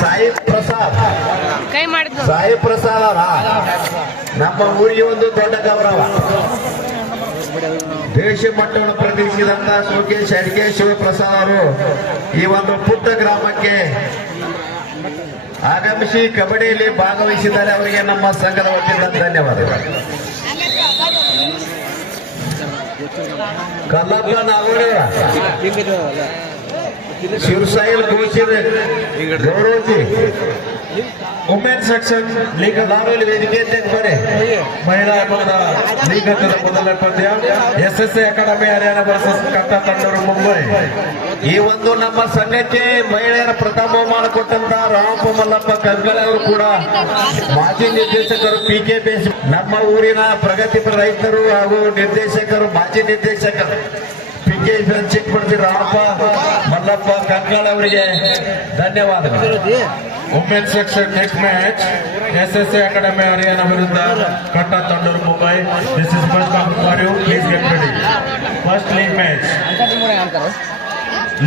ಸಾಯಿ ಪ್ರಸಾದ್. ಕೈ ಮಾಡಿದ ಸಾಯಿ ಪ್ರಸಾದ್ ಅವರ? ನಮ್ಮ ಊರಿಗೆ ಒಂದು ದೊಡ್ಡ ಗೌರವ. ದೇಶ ಮಟ್ಟವನ್ನು ಪ್ರತಿನಿಧಿಸಿದಂತ ಸುಖೇಶ್ ಅಡಿಗೆ ಶಿವಪ್ರಸಾದ್ ಅವರು ಈ ಒಂದು ಪುಟ್ಟ ಗ್ರಾಮಕ್ಕೆ ಆಗಮಿಸಿ ಕಬಡ್ಡಿಯಲ್ಲಿ ಭಾಗವಹಿಸಿದ್ದಾರೆ. ಅವರಿಗೆ ನಮ್ಮ ಸಂಘದ ವತಿಯಿಂದ ಧನ್ಯವಾದಗಳು. ಕಲ್ಲಪ್ಪ ನಾಗೋಡಿಯವರ ಶಿವಸಾಯಿಲ್ ಘೋಷಿದೆ ಗೌರವಜಿ ವುಮೆನ್ ಸೆಕ್ಷನ್ ಲೀಗ್ ಲಾರೋಲಿ ವೇದಿಕೆ ಬರೆ ಮಹಿಳಾ ವಿಭಾಗದ ಲೀಗ್ ಹಂತದ ಮೊದಲ ಪಂದ್ಯ. S S academy Haryana versus ಕಟ್ಟ ತಂಡೂರು ಮುಂಬೈ. ಈ ಒಂದು ನಮ್ಮ ಸಂಘಕ್ಕೆ ಮಹಿಳೆಯರ ಪ್ರಥಮ ಬಹುಮಾನ ಕೊಟ್ಟಂತ ರಾಮಪ್ಪ ಮಲ್ಲಪ್ಪ ಕಂಗಲೆ ಅವರು ಕೂಡ ಮಾಜಿ ನಿರ್ದೇಶಕರು ಪಿ ಕೆ ಬೇಸ್ ನಮ್ಮ ಊರಿನ ಪ್ರಗತಿಪರ ರೈತರು ಹಾಗೂ ನಿರ್ದೇಶಕರು ಮಾಜಿ ನಿರ್ದೇಶಕರು. ಪಿ ಕೆ ಚಿಕ್ಕಪಡ್ತಿ ರಾಮಪ್ಪ ಮಲ್ಲಪ್ಪ ಕಂಕಾಳ ಅವರಿಗೆ ಧನ್ಯವಾದಗಳು. Women's section next match S S academy Haryana ವಿರುದ್ಧ ಕಟ್ಟ Tandur Mumbai. This is first for you please get ready first league match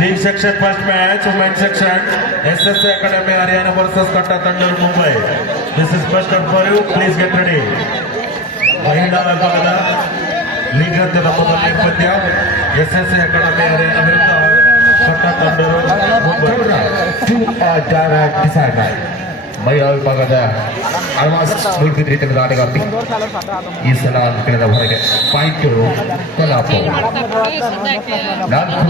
league section first match women section S S academy Haryana versus ಕಟ್ಟ Tandur Mumbai. This is first for you please get ready ಮಹಿಳಾ ವಿಭಾಗದ ಲೀಗ್ ಹಂತದ ಮೊದಲನೇ ಪಂದ್ಯ S S academy ಅವರಿಂದ ಮಹಿಳಾ ವಿಭಾಗದ ರೀತಿಯ ಆಟಗಾರ್ತಿ ಈ ಸಲ ಅಂಕಣದ ಹೊರಗೆ ಪಾಯಿಂಟ್ ಕಲಾಪ ನಾಲ್ಕು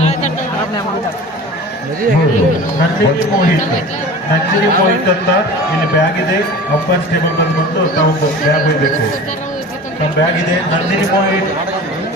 ಮೋಹಿತ್ ಅಂತ ಇಲ್ಲಿ ಬ್ಯಾಗ್ ಇದೆ. ಅಪ್ಪರ್ ಟೇಬಲ್ ಬಂದು ತಾವು ಬ್ಯಾಗ್ ಒಯ್ಬೇಕು. ನಮ್ಮ ಬ್ಯಾಗ್ ಇದೆ. ನಂದಿನಿ ಮೋಹಿತ್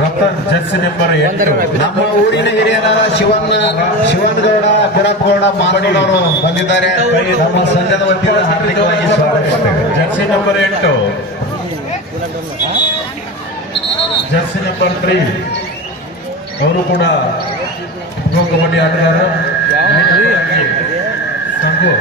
ರತನ್ ಜರ್ಸಿ ನಂಬರ್ ಎಂಟು. ನಮ್ಮ ಊರಿನ ಹಿರಿಯರಾದ ಶಿವಣ್ಣ ಶಿವನ್ಗೌಡ ಗುರಪ್ಪಗೌಡ ಅವರು ಬಂದಿದ್ದಾರೆ. ನಮ್ಮ ಸಂಘದ ವತಿಯಿಂದ ಹಾರ್ದಿಕವಾಗಿ ಸ್ವಾಗತ ಜರ್ಸಿ ನಂಬರ್ ಎಂಟು. Jersey number three. ಅವರು ಕೂಡ ಪ್ರೊ ಕಬಡ್ಡಿ ಆಟಗಾರ ಸಂಘು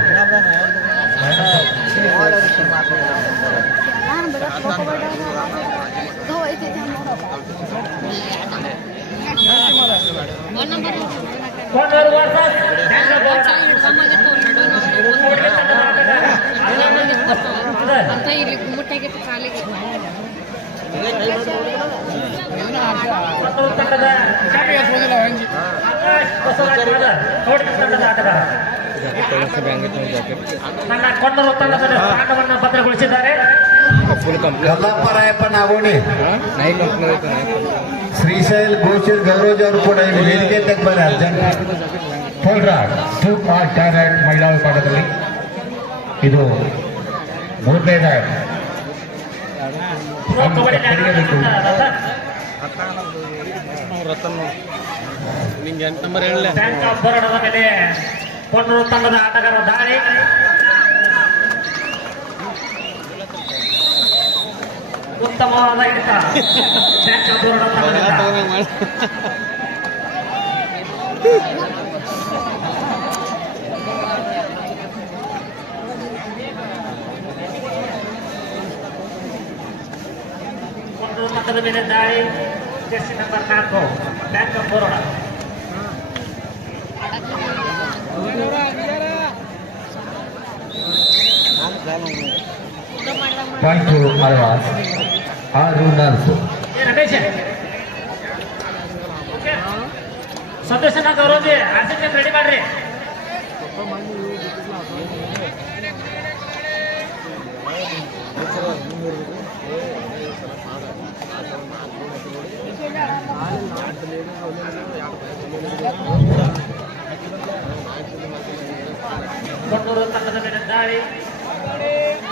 ಅಂತ ಇಲ್ಲಿ ಗುಮ್ಮಟ್ಟಾಗಿತ್ತು ಕಾಲಿಗೆ ನನ್ನ ಕೊಂಡರು ತಂಡದ ಆಟವನ್ನು ಭದ್ರಗೊಳಿಸಿದ್ದಾರೆ ನಾಗೋಣಿ ಶ್ರೀಶೈಲ್ ಗೋಚರ್ ಗೌರವ್ ಅವರು ಕೂಡ ಇಲ್ಲಿ ವೇದಿಕೆ ಅರ್ಜೆಂಟ್ ಫುಲ್ ರಾಡ್ ಟೂ ಪಾರ್ಟ್ ಟ್ಯಾಲೆಂಟ್ ಮಹಿಳಾ ವಿಭಾಗದಲ್ಲಿ. ಇದು ಮೂರನೇ ರಾಡ್ ಕಬಡ್ಡಿ ಪಡೆಯಬೇಕು ಬ್ಯಾಂಕ್ ಆಫ್ ಬರೋಡದ ಮೇಲೆ. ಕೊಂಡರು ತಂಡದ ಆಟಗಾರ ದಾಳಿ ಉತ್ತಮವಾದ ಹಿಡಿತ ಬ್ಯಾಂಕ್ ಆಫ್ ಬರೋಡ ತಂಡದಿಂದ ಕೊಂಡರು ತಂಡದ ಮೇಲೆ ದಾಳಿ ಜೆರ್ಸಿ ನಂಬರ್ ನಾಲ್ಕು bank of Baroda point Alvas ಆರು ನಾಲ್ಕು ಏ ರಮೇಶ ಓಕೆ. ಸದಸ್ಯನ ಗೌರವಜಿ ಆರ್ಸಿಕೆ ರೆಡಿ ಮಾಡ್ರಿ ಕೊಟ್ಟೂರು ತಂಡದ ಮೇಲೆ ದಾಳಿ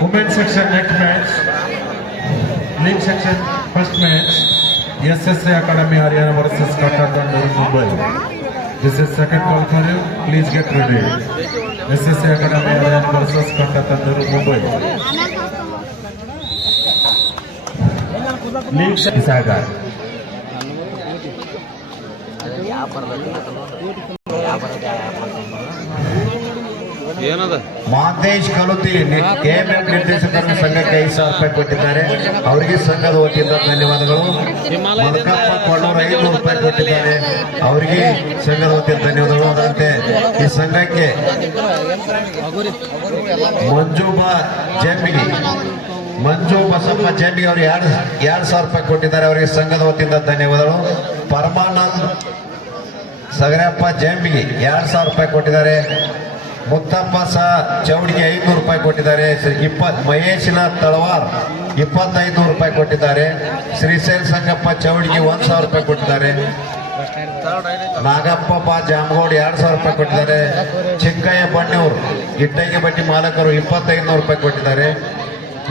women section next match league section first match S S academy Haryana versus कटाटन Mumbai This is second call for you. Please get ready. SSA Academy Hariana versus Kantatandur Mumbai. League Sagar. यहाँ पर यहाँ पर Mathesh ಕಲುತಿ KMF ನಿರ್ದೇಶಕರ ಸಂಘಕ್ಕೆ ಐದು ಸಾವಿರ ರೂಪಾಯಿ ಕೊಟ್ಟಿದ್ದಾರೆ. ಅವರಿಗೆ ಸಂಘದ ವತಿಯಿಂದ ಧನ್ಯವಾದಗಳು. ಮಲ್ಕಪ್ಪ ಕೊಳ್ಳೂರು ಐನೂರು ರೂಪಾಯಿ ಕೊಟ್ಟಿದ್ದಾರೆ. ಅವರಿಗೆ ಸಂಘದ ವತಿಯಿಂದ ಧನ್ಯವಾದಗಳು. ಅದರಂತೆ ಈ ಸಂಘಕ್ಕೆ ಮಂಜುಬಾ ಜಂಬಿಗಿ ಮಂಜು ಬಸಪ್ಪ ಜಂಬಿಗಿ ಅವರು ಎರಡು ಎರಡು ಸಾವಿರ ರೂಪಾಯಿ ಕೊಟ್ಟಿದ್ದಾರೆ. ಅವರಿಗೆ ಸಂಘದ ವತಿಯಿಂದ ಧನ್ಯವಾದಗಳು. ಪರಮಾನಂದ್ ಸಗರಪ್ಪ ಜಂಬಿಗಿ ಎರಡು ಸಾವಿರ ರೂಪಾಯಿ ಕೊಟ್ಟಿದ್ದಾರೆ. ಮುತ್ತಪ್ಪ ಸಹ ಚೌಡಿಗೆ ಐನೂರು ರೂಪಾಯಿ ಕೊಟ್ಟಿದ್ದಾರೆ. ಇಪ್ಪತ್ ಮಹೇಶ್ನಾಥ್ ತಳವಾರ್ ಇಪ್ಪತ್ತೈದು ನೂರು ರೂಪಾಯಿ ಕೊಟ್ಟಿದ್ದಾರೆ. ಶ್ರೀ ಸೇಲ್ ಸಂಗಪ್ಪ ಚೌಡಿಗೆ ಒಂದ್ ಸಾವಿರ ರೂಪಾಯಿ ಕೊಟ್ಟಿದ್ದಾರೆ. ನಾಗಪ್ಪ ಬಾ ಜಾಮಗೌಡ್ ಎರಡ್ ಸಾವಿರ ರೂಪಾಯಿ ಕೊಟ್ಟಿದ್ದಾರೆ. ಚಿಕ್ಕಯ್ಯ ಬಣ್ಣವ್ರು ಇಟ್ಟಂಗಿ ಬಟ್ಟಿ ಮಾಲಕರು ಇಪ್ಪತ್ತೈದು ನೂರು ರೂಪಾಯಿ ಕೊಟ್ಟಿದ್ದಾರೆ.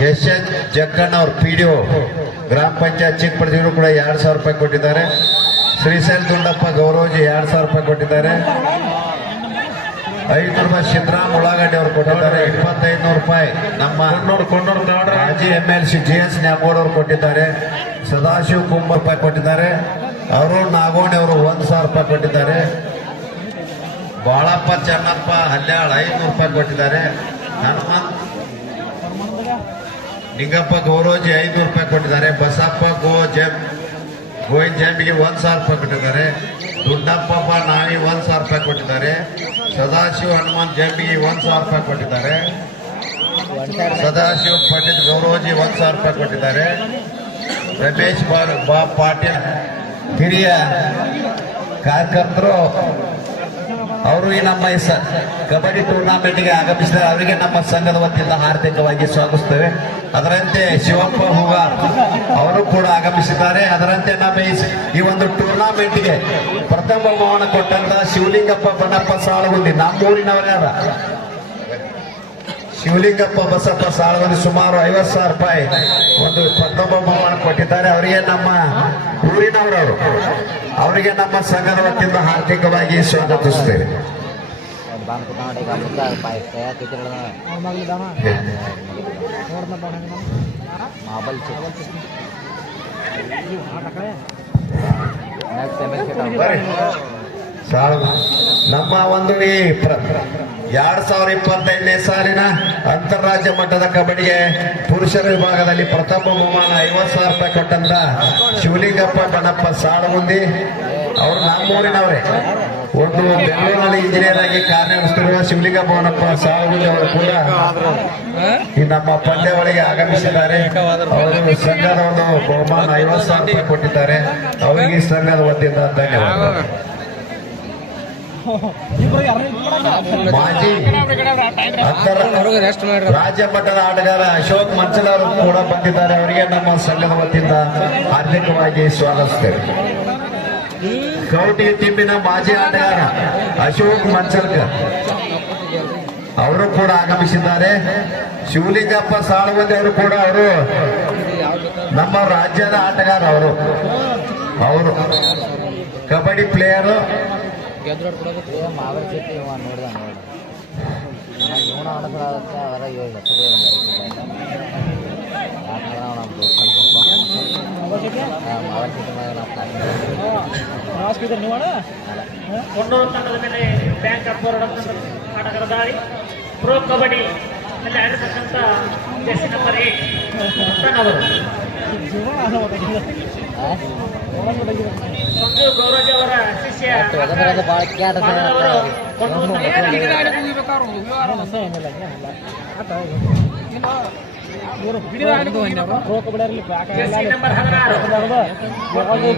ಎಸ್ ಎಚ್ ಜಗ್ಗಣ್ಣ ಅವ್ರ ಪಿ ಡಿ ಒ ಗ್ರಾಮ ಪಂಚಾಯತ್ ಚಿಕ್ಕಪಡಿದ್ರು ಕೂಡ ಎರಡ್ ಸಾವಿರ ರೂಪಾಯಿ ಕೊಟ್ಟಿದ್ದಾರೆ. ಶ್ರೀಶೈಲ್ ದುಂಡಪ್ಪ ಗೌರವಜಿ ಎರಡ್ ಸಾವಿರ ರೂಪಾಯಿ ಕೊಟ್ಟಿದ್ದಾರೆ. ಐದು ರೂಪಾಯಿ ಸಿದ್ದರಾಮ್ ಉಳ್ಳಾಗಡ್ಡಿ ಅವರು ಕೊಟ್ಟಿದ್ದಾರೆ. ಇಪ್ಪತ್ತೈದು ನೂರು ರೂಪಾಯಿ ನಮ್ಮ ಮಾಜಿ M L C G S Nyagod ಅವರು ಕೊಟ್ಟಿದ್ದಾರೆ. ಸದಾಶಿವ ಕುಂಬ ರೂಪಾಯಿ ಕೊಟ್ಟಿದ್ದಾರೆ. ಅರುಣ್ ನಾಗೋಣಿ ಅವರು ಒಂದ್ ಸಾವಿರ ರೂಪಾಯಿ ಕೊಟ್ಟಿದ್ದಾರೆ. ಬಾಳಪ್ಪ ಚೆನ್ನಪ್ಪ ಹಲ್ಯಾಳ್ ಐನೂರು ರೂಪಾಯಿ ಕೊಟ್ಟಿದ್ದಾರೆ. ಹನುಮಂತ್ ನಿಂಗಪ್ಪ ಗೌರೋಜಿ ಐನೂರು ರೂಪಾಯಿ ಕೊಟ್ಟಿದ್ದಾರೆ. ಬಸಪ್ಪ ಗೋ ಜಮ್ ಗೋವಿಂದ ಜಂಬಿಗೆ ಒಂದು ಸಾವಿರ ರೂಪಾಯಿ ಕೊಟ್ಟಿದ್ದಾರೆ. ದುಡ್ಡಪ್ಪ ನಾಯಿ ಒಂದು ಸಾವಿರ ರೂಪಾಯಿ ಕೊಟ್ಟಿದ್ದಾರೆ. ಸದಾಶಿವ ಹನುಮಾನ್ ಜಂಬಿಗೆ ಒಂದು ಸಾವಿರ ರೂಪಾಯಿ ಕೊಟ್ಟಿದ್ದಾರೆ. ಸದಾಶಿವ ಪಂಡಿತ್ ಗೌರವಜಿ ಒಂದು ಸಾವಿರ ರೂಪಾಯಿ ಕೊಟ್ಟಿದ್ದಾರೆ. ರಮೇಶ್ ಬಾ ಪಾಟೀಲ್, ಹಿರಿಯ ಕಾರ್ಯಕರ್ತರು ಅವರು ಈ ನಮ್ಮ ಕಬಡ್ಡಿ ಟೂರ್ನಾಮೆಂಟ್ಗೆ ಆಗಮಿಸಿದರೆ ಅವರಿಗೆ ನಮ್ಮ ಸಂಘದ ವತಿಯಿಂದ ಹಾರ್ದಿಕವಾಗಿ ಸ್ವಾಗತಿಸ್ತೇವೆ. ಅದರಂತೆ ಶಿವಪ್ಪ ಹೂಗಾರ್ ಅವರು ಕೂಡ ಆಗಮಿಸಿದ್ದಾರೆ. ಅದರಂತೆ ನಮ್ಮ ಈ ಒಂದು ಟೂರ್ನಾಮೆಂಟ್ಗೆ ಪ್ರಥಮ ಬಹುಮಾನ ಕೊಟ್ಟಂತ ಶಿವಲಿಂಗಪ್ಪ ಬಣ್ಣಪ್ಪ ಸಾಳಗುಂದಿ ನಮ್ಮೂರಿನವರೇ ಅದ ಶಿವಲಿಂಗಪ್ಪ ಬಸಪ್ಪ ಸಾಳಗುಂದಿ ಸುಮಾರು ಐವತ್ತು ಸಾವಿರ ರೂಪಾಯಿ ಒಂದು ಪ್ರಥಮ ಬಹುಮಾನ ಕೊಟ್ಟಿದ್ದಾರೆ. ಅವರಿಗೆ ನಮ್ಮ ಊರಿನವರವರು ಅವರಿಗೆ ನಮ್ಮ ಸಂಘದ ವತಿಯಿಂದ ಹಾರ್ದಿಕವಾಗಿ ಸ್ವಾಗತಿಸುತ್ತೇವೆ. ಸಾಲ ನಮ್ಮ ಒಂದು ಎರಡ್ ಸಾವಿರ ಇಪ್ಪತ್ತೈದನೇ ಸಾಲಿನ ಅಂತಾರಾಜ್ಯ ಮಟ್ಟದ ಕಬಡ್ಡಿಗೆ ಪುರುಷರ ವಿಭಾಗದಲ್ಲಿ ಪ್ರಥಮ ಬಹುಮಾನ ಐವತ್ತು ಸಾವಿರ ರೂಪಾಯಿ ಕೊಟ್ಟಂತ ಶಿವಲಿಂಗಪ್ಪ ಬಣ್ಣಪ್ಪ ಸಾಳಗುಂದಿ ಅವರು ನಮ್ಮೂರಿನವರೇ ಒಂದು ಬೆಂಗಳೂರಿನಲ್ಲಿ ಇಂಜಿನಿಯರ್ ಆಗಿ ಕಾರ್ಯನಿರ್ವಹಿಸುತ್ತಿರುವ ಶಿವಲಿಂಗಪ್ಪ ಬಣ್ಣಪ್ಪ ಸಾಳಗುಂದಿ ಅವರು ಕೂಡ ಈ ನಮ್ಮ ಪಂದ್ಯಾವಳಿಗೆ ಆಗಮಿಸಿದ್ದಾರೆ. ಅವರು ಸಂಘದ ಒಂದು ಬಹುಮಾನ ಐವತ್ತು ಸಾವಿರ ರೂಪಾಯಿ ಕೊಟ್ಟಿದ್ದಾರೆ. ಅವರಿಗೆ ಸಂಘದ ವತಿಯಿಂದ ಧನ್ಯವಾದ ಮಾಜಿ ರಾಜ್ಯ ಮಟ್ಟದ ಆಟಗಾರ ಅಶೋಕ್ ಮಂಚಲರು ಕೂಡ ಬಂದಿದ್ದಾರೆ. ಅವರಿಗೆ ನಮ್ಮ ಸಂಘದ ವತಿಯಿಂದ ಹಾರ್ದಿಕವಾಗಿ ಸ್ವಾಗತಿಸ್ತೇವೆ. ಕೌಟಿ ಟೀಮಿನ ಮಾಜಿ ಆಟಗಾರ ಅಶೋಕ್ ಮಂಚಲ್ಕರ್ ಅವರು ಕೂಡ ಆಗಮಿಸಿದ್ದಾರೆ. ಶಿವಲಿಂಗಪ್ಪ ಸಾಳುವಂದಿ ಅವರು ಕೂಡ ಅವರು ನಮ್ಮ ರಾಜ್ಯದ ಆಟಗಾರ ಅವರು. ಅವರು ಕಬಡ್ಡಿ ಪ್ಲೇಯರು ಗೆದ್ರೋಡ್ ಕೊಡೋದಕ್ಕೆ ಮಾವರ್ ಸಿಟಿ ಇವ ನೋಡ್ದ ನೋಡಿ ಇವನ ಅನುಕೂಲಕ್ಕೆ ಅವರ ಇವಾಗ ಹೆಸರು ಯಾಕಂದ್ರೆ ನಾವು ನಮ್ಮ ಮಾವರ್ ಸಿಟಿ ಮ್ಯಾಗ ನಾವು ಕೊಂಡೂರು ತಂಡದ ಮೇಲೆ ಬ್ಯಾಂಕ್ ಆಫ್ ಬರೋಡ ಆಟಗಾರ ದಾಳಿ. ಪ್ರೋ ಕಬಡ್ಡಿ. ಅಲ್ಲಿ ಆಡಿರ್ತಕ್ಕಂಥ ನಂಬರ್ ಏಟ್ ಅವರು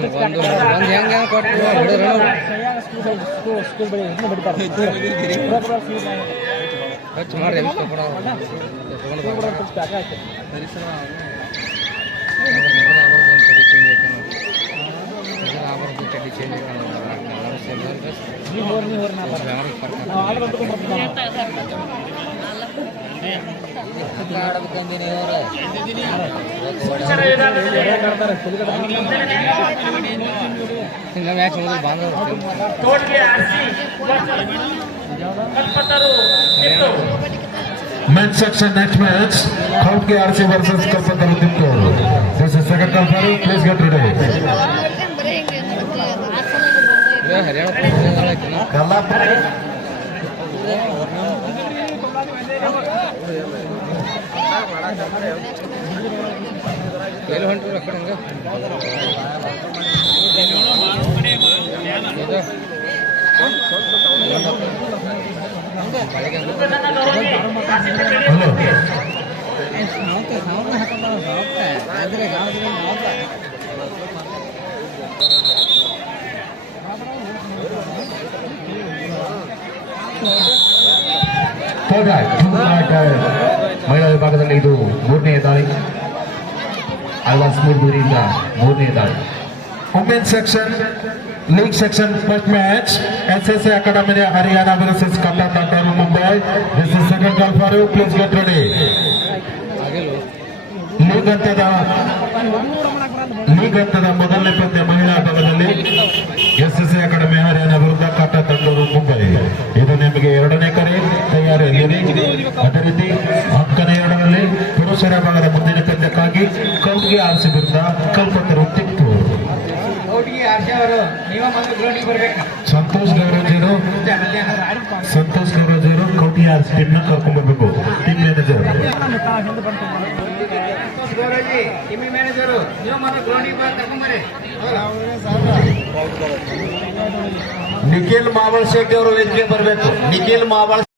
ಸಂಜು ಮ್ಯಾಚ್ ಮೊದಲು ಬಾಂಧವರು ಕಲ್ಪತರು men section next match Khawke RC versus Kalpataruddin Kaur this is second conference please get ready Thank you. ಮಹಿಳಾ ವಿಭಾಗದಲ್ಲಿ ಇದು ಮೂರನೇ ದಾಳಿ ಅಲ್ವಾಸ್ ಮೂರು ದೂರಿಯಿಂದ ಮೂರನೇ ದಾಳಿ women section league section first match S S academy Haryana versus Kalla ತಂಡಾರು Mumbai this is second call for you please get ready league ಹಂತದ ಲೀಗ್ ಹಂತದ ಮೊದಲನೇ ಪಂದ್ಯ ಮಹಿಳಾ ಭಾಗದಲ್ಲಿ ಎಸ್ ಎಸ್ ಅಕಾಡೆಮಿ ಹರಿಯಾಣ ವಿರುದ್ಧ ಕಟ್ಟ ತಂಡೂರು ಮುಂಬೈ ಇದು ನಿಮಗೆ ಎರಡನೇ ಕರೆ ತಯಾರಿಯಲ್ಲಿದೆ ಅದೇ ರೀತಿ ಹಕ್ಕನೇ ಎರಡರಲ್ಲಿ ಪುರುಷರ ಭಾಗದ ಮುಂದಿನ ಪಂದ್ಯಕ್ಕಾಗಿ ಕೌಟ್ಗೆ ಆರಿಸಿ ವಿರುದ್ಧ ತಿಕ್ತೂರು ಸಂತೋಷ್ ಗೌರವಜಿಯರು ಸಂತೋಷ್ ಗೌರವಜಿಯರು ಕೌಟಿ ಆರ್ಸ್ ಟೀಮ್ನ ಕರ್ಕೊಂಡ್ ಬರ್ಬೇಕು. ಟೀಮ್ ಮ್ಯಾನೇಜರ್ ನಿಖಿಲ್ ಮಾವಳ ಶೆಟ್ಟಿ ಅವರು ವೇದಿಕೆ ಬರಬೇಕು? ನಿಖಿಲ್ ಮಾವಳ